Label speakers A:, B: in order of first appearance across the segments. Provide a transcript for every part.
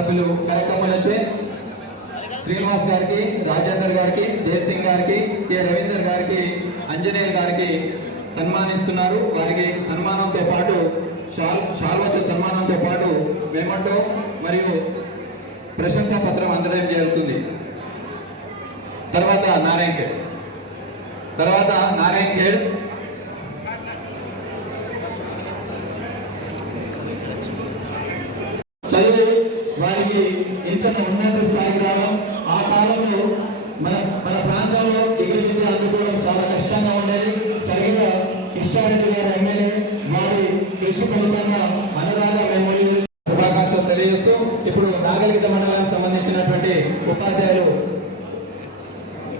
A: సభ్యులు కార్యక్రమంలో వచ్చే శ్రీనివాస్ గారికి రాజేందర్ గారికి జయసింగ్ గారికి కె రవీందర్ గారికి అంజనేయులు గారికి సన్మానిస్తున్నారు వారికి సన్మానంతో పాటు షాల్ సన్మానంతో పాటు మెమటో మరియు ప్రశంసా పత్రం అందడం జరుగుతుంది తర్వాత నారాయణ తర్వాత నారాయణ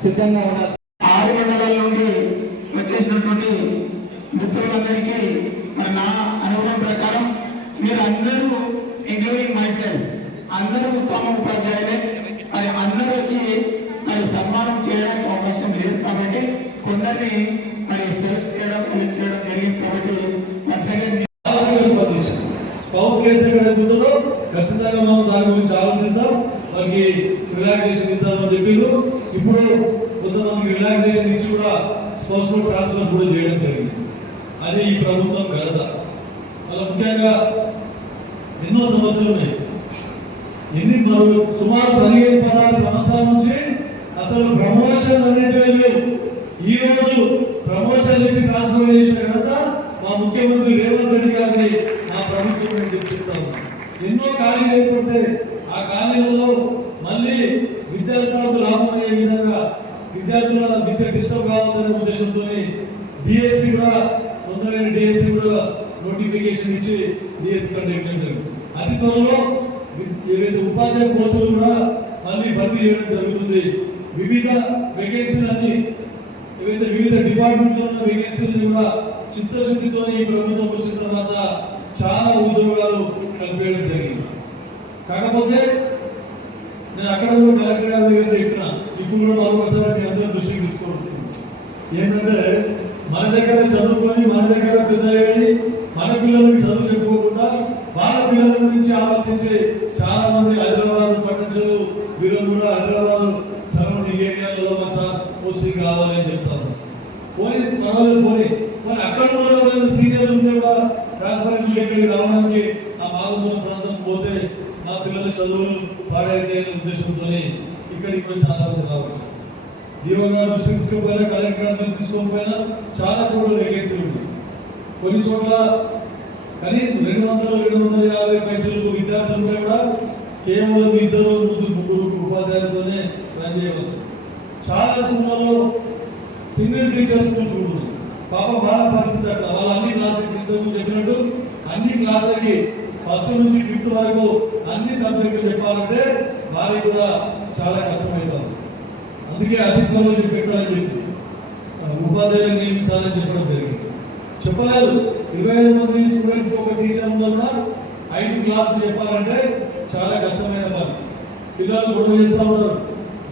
A: సిద్ధంగా ఉన్నారు
B: ఆరు మండలాల నుండి వచ్చేసినటువంటి మిత్రులందరికీ మరి నా అనుభవం ప్రకారం మీరు అందరూ ఇంక్లూడింగ్ మైసెల్ఫ్ అందరూ ఉత్తమ ఉపాధ్యాయులే మరి అందరికీ మరి సన్మానం చేయడానికి అవకాశం లేదు కాబట్టి కొందరిని మరి సెలెక్ట్ చేయడం ఎలెక్ట్ చేయడం జరిగింది కాబట్టి
C: ఖచ్చితంగా మనం దాని గురించి ఆలోచిస్తాం వాళ్ళకి రిలాక్సేషన్ ఇద్దామని చెప్పారు ఇప్పుడు కొంతమంది రిలాక్సేషన్ ఇచ్చి కూడా స్పోర్ట్స్లో ట్రాన్స్ఫర్స్ కూడా చేయడం జరిగింది అది ఈ ప్రభుత్వం గలద అలా ముఖ్యంగా ఎన్నో సమస్యలు ఉన్నాయి ఎన్ని సుమారు పదిహేను పదహారు సంవత్సరాల నుంచి అసలు ప్రమోషన్ అనేటివి లేవు ఈ రోజు ప్రమోషన్ నుంచి ట్రాన్స్ఫర్ చేసిన ఘనత మా ముఖ్యమంత్రి రేవంత్ రెడ్డి గారిని మా ప్రభుత్వం నేను చెప్తున్నాను ఎన్నో ఖాళీలు ఏర్పడితే ఆ కార్యంలో మళ్ళీ విద్యార్థులకు లాభం అయ్యే విధంగా విద్యార్థుల విద్య డిస్టర్బ్ కావాలనే ఉద్దేశంతో బిఎస్సి e కూడా తొందరగా డిఎస్సి e కూడా నోటిఫికేషన్ ఇచ్చి డిఎస్సి e కండక్ట్ చేయడం అతి త్వరలో ఏవైతే ఉపాధ్యాయ పోస్టులు కూడా మళ్ళీ భర్తీ చేయడం జరుగుతుంది వివిధ వేకెన్సీలన్నీ ఏవైతే వివిధ డిపార్ట్మెంట్లో ఉన్న వెకేషన్లు కూడా చిత్తశుద్ధితో ఈ ప్రభుత్వం వచ్చిన తర్వాత చాలా ఉద్యోగాలు కలిపేయడం జరిగింది కాకపోతే నేను అక్కడ కూడా కలెక్టర్ గారి దగ్గర చెప్పిన ఇప్పుడు కూడా ఒకసారి మీ అందరూ దృష్టికి తీసుకోవాల్సింది ఏంటంటే మన దగ్గర చదువుకొని మన దగ్గర పెద్ద మన పిల్లలకి చదువు చెప్పుకోకుండా వాళ్ళ పిల్లల గురించి ఆలోచించి చాలా మంది హైదరాబాద్ పట్టించలు వీళ్ళు కూడా హైదరాబాద్ సరౌండింగ్ ఏరియాలో మన సార్ ఓసీ కావాలి అని పోయి మరి అక్కడ ఉన్న సీనియర్ ఉంటే కూడా రాష్ట్రానికి రావడానికి ఆ బాధపడిన ప్రాంతం పోతే పిల్లల చదువులు పాడైతే ఉద్దేశంతోనే ఇక్కడికి వచ్చి ఆధారపడతా రావాలి డిఓ గారు తీసుకుపోయినా కలెక్టర్ తీసుకోకపోయినా చాలా చోట్ల లెగేసి ఉంది కొన్ని చోట్ల కనీసం రెండు వందల రెండు వందల యాభై పైసలు విద్యార్థులపై కూడా కేవలం ఇద్దరు ముగ్గురు ఉపాధ్యాయులతోనే రన్ చేయవచ్చు చాలా సినిమాల్లో సింగిల్ టీచర్ స్కూల్స్ ఉన్నాయి పాప బాగా పరిస్థితి అట్లా వాళ్ళు అన్ని క్లాసులకి చెప్పినట్టు అన్ని క్లాసులకి ఫస్ట్ నుంచి ఫిఫ్త్ వరకు అన్ని సబ్జెక్టులు చెప్పాలంటే వారి కూడా చాలా కష్టమైపోతుంది అందుకే అధికంలో చెప్పాలని చెప్పి ఉపాధ్యాయులు నియమించాలని చెప్పడం జరిగింది చెప్పలేదు ఇరవై ఐదు మంది స్టూడెంట్స్ ఒక టీచర్ వల్ల ఐదు క్లాసులు చెప్పాలంటే చాలా కష్టమైన పని పిల్లలు గొడవ చేస్తూ ఉంటారు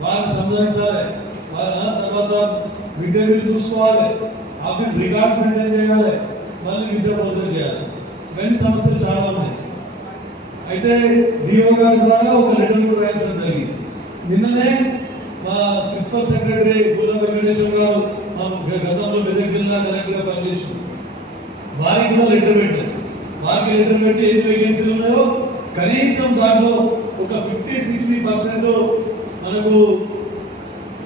C: వారిని సంబంధించాలి వారి తర్వాత విద్యార్థులు చూసుకోవాలి ఆఫీస్ రికార్డ్స్ మెయింటైన్ చేయాలి మళ్ళీ విద్యాబోధన చేయాలి మెయిన్ సమస్యలు చాలా ఉన్నాయి అయితే డిఓ గారి ద్వారా ఒక లెటర్ కూడా రాయించడం జరిగింది నిన్ననే మా ప్రిన్సిపల్ సెక్రటరీ పూల వెంకటేశ్వర గారు గతంలో మెదక్ జిల్లా కలెక్టర్గా పనిచేసి వారికి కూడా లెటర్ పెట్టారు వారికి లెటర్ పెట్టి ఎన్ని వేకెన్సీలు ఉన్నాయో కనీసం దాంట్లో ఒక ఫిఫ్టీ సిక్స్టీ పర్సెంట్ మనకు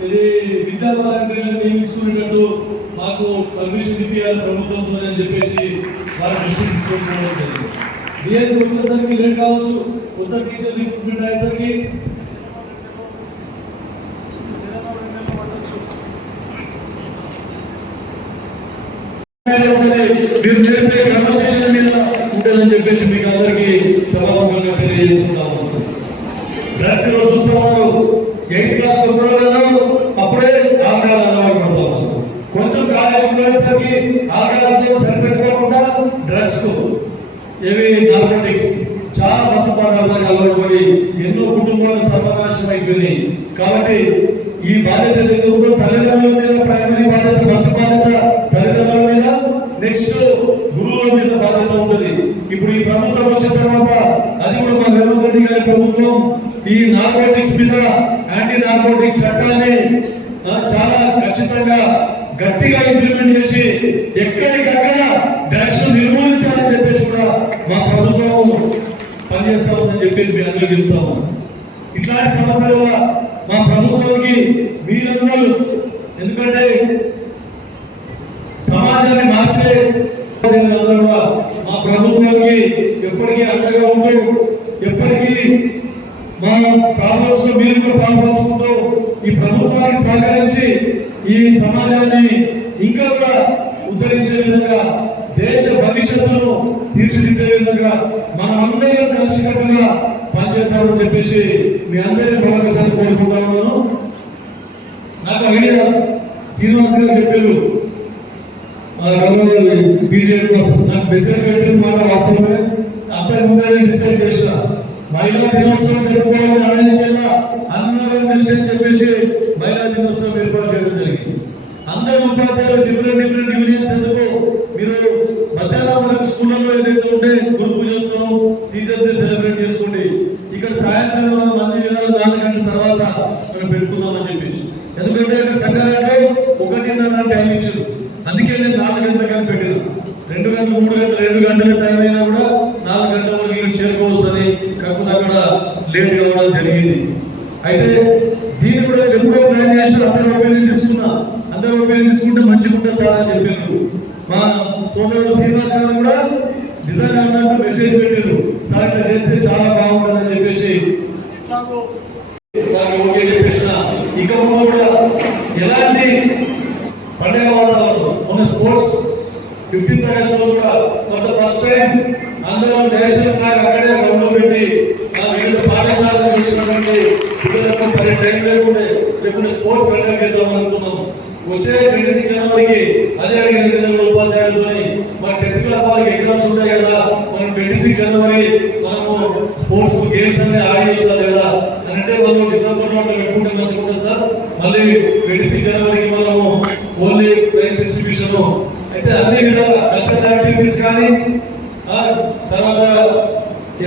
C: ఇది విద్యా వాలంటీర్లను నియమించుకునేటట్టు మాకు పర్మిషన్ ఇప్పించాలి ప్రభుత్వంతో అని చెప్పేసి అర్జున్ సిక్స్ స్టూడెంట్స్ బియస్ వొచసర్ కి లెట్ గావచు కొత్త పిచ్చలు కున్నాయ సర్కి విదర నంబర్ నొటచు మేరే ఉందై నిర్దిర్ధి ప్రొసెషన్ మిన్న ఉపదనం చెప్పి మీకు అదర్కి సమాభంగం కలిగే చేస్తాను రాసి రోజు చూస్తారు గైన్ క్లాస్ వసన గా అప్పుడే నాగరన వడతాను కొంచెం కాలేజ్ ఉండేసరికి ఆల్కహాల్ సరిపెట్టుకోకుండా డ్రగ్స్ ఏవి నార్కోటిక్స్ చాలా మత్తు పదార్థాలు అలవాటుపడి ఎన్నో కుటుంబాలు సర్వనాశనం అయిపోయినాయి కాబట్టి ఈ బాధ్యత ఎందుకు తల్లిదండ్రుల మీద ప్రైమరీ బాధ్యత ఫస్ట్ బాధ్యత తల్లిదండ్రుల మీద నెక్స్ట్ గురువుల మీద బాధ్యత ఉంటుంది ఇప్పుడు ఈ ప్రభుత్వం వచ్చిన తర్వాత అది కూడా మా రేవంత్ రెడ్డి గారి ప్రభుత్వం ఈ నార్కోటిక్స్ మీద యాంటీ నార్కోటిక్స్ చట్టాన్ని చాలా ఖచ్చితంగా గట్టిగా ఇంప్లిమెంట్ చేసి ఎక్కడికక్కడ డ్యాష్ నిర్మూలించాలని చెప్పేసి కూడా మా ప్రభుత్వం పనిచేస్తా ఉందని చెప్పేసి మీ అందరూ చెబుతా ఇట్లాంటి సమస్యలు కూడా మా ప్రభుత్వానికి మీరందరూ ఎందుకంటే సమాజాన్ని మార్చే మా ప్రభుత్వానికి ఎప్పటికీ అండగా ఉంటూ ఎప్పటికీ మా ప్రాబ్లమ్స్ మీరు కూడా ప్రాబ్లమ్స్ ఈ ప్రభుత్వానికి సహకరించి ఈ సమాజాన్ని ఇంకా కూడా ఉద్ధరించే విధంగా దేశ భవిష్యత్తును తీర్చిదిద్దే విధంగా మనమందరం కలిసికట్టుగా పనిచేస్తామని చెప్పేసి మీ అందరినీ మరొకసారి కోరుకుంటా ఉన్నాను నాకు ఐడియా శ్రీనివాస్ గారు చెప్పారు బీజేపీ కోసం నాకు మెసేజ్ పెట్టిన మాట వాస్తవమే అంతకు ముందే డిసైడ్ చేసిన మహిళా దినోత్సవం జరుపుకోవాలని అన్నారని అందరం కలిసి చెప్పేసి దినోత్సవం ఏర్పాటు చేయడం జరిగింది అందరు ఉపాధ్యాయులు డిఫరెంట్ డిఫరెంట్ యూనియన్స్ ఎందుకు మీరు మధ్యాహ్నం వరకు స్కూళ్ళలో ఏదైతే ఉంటే గురు పూజోత్సవం టీచర్స్ డే సెలబ్రేట్ చేసుకోండి ఇక్కడ సాయంత్రం మంది విధాలు నాలుగు గంటల తర్వాత మనం పెట్టుకుందామని చెప్పేసి ఎందుకంటే ఇక్కడ అంటే ఒకటిన్నర టైం ఇచ్చారు అందుకే నేను నాలుగు గంటల కానీ పెట్టాను రెండు గంటలు మూడు గంటలు రెండు గంటల టైం అయినా కూడా సోమేరు శ్రీనివాస్ కూడా డిజైన్ అన్నట్టు మెసేజ్ పెట్టారు సార్ ఇట్లా చేస్తే చాలా బాగుంటుంది అని చెప్పేసి ఓకే చెప్పేసిన ఇక కూడా ఎలాంటి పండుగ వాతావరణం మన స్పోర్ట్స్ ఫిఫ్టీన్త్ ఆగస్ట్ లో కూడా కొంత ఫస్ట్ టైం అందరం నేషనల్ ఫ్లాగ్ అక్కడే గ్రౌండ్ పెట్టి వివిధ పాఠశాలలో చేసినటువంటి పిల్లలకు పది టైం లేకుండా రేపు స్పోర్ట్స్ వెళ్ళడానికి వెళ్దాం అనుకున్నాం వచ్చే రెండు జనవరికి అదే రెండు నెలల ఉపాధ్యాయులతోని మన టెన్త్ క్లాస్ వాళ్ళకి ఎగ్జామ్స్ ఉంటాయి కదా మనం ట్వంటీ సిక్స్ జనవరి మనము స్పోర్ట్స్ గేమ్స్ అన్ని ఆడించాలి కదా అంటే వాళ్ళు డిసెంబర్ లో పెట్టుకుంటే మంచుకుంటారు సార్ మళ్ళీ ట్వంటీ సిక్స్ జనవరికి మనము ఓన్లీ ప్రైస్ డిస్ట్రిబ్యూషన్ అయితే అన్ని విధాల కల్చరల్ యాక్టివిటీస్ కానీ తర్వాత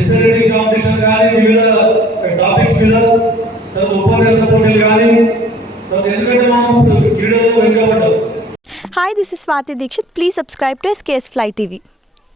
C: ఎస్ఎల్టీ కాంపిటీషన్ కానీ వివిధ టాపిక్స్ మీద తర్వాత ఉపన్యాస పోటీలు కానీ ఎందుకంటే మనం
D: Hi, this is Swati Dikshit. Please subscribe to SKS Fly TV.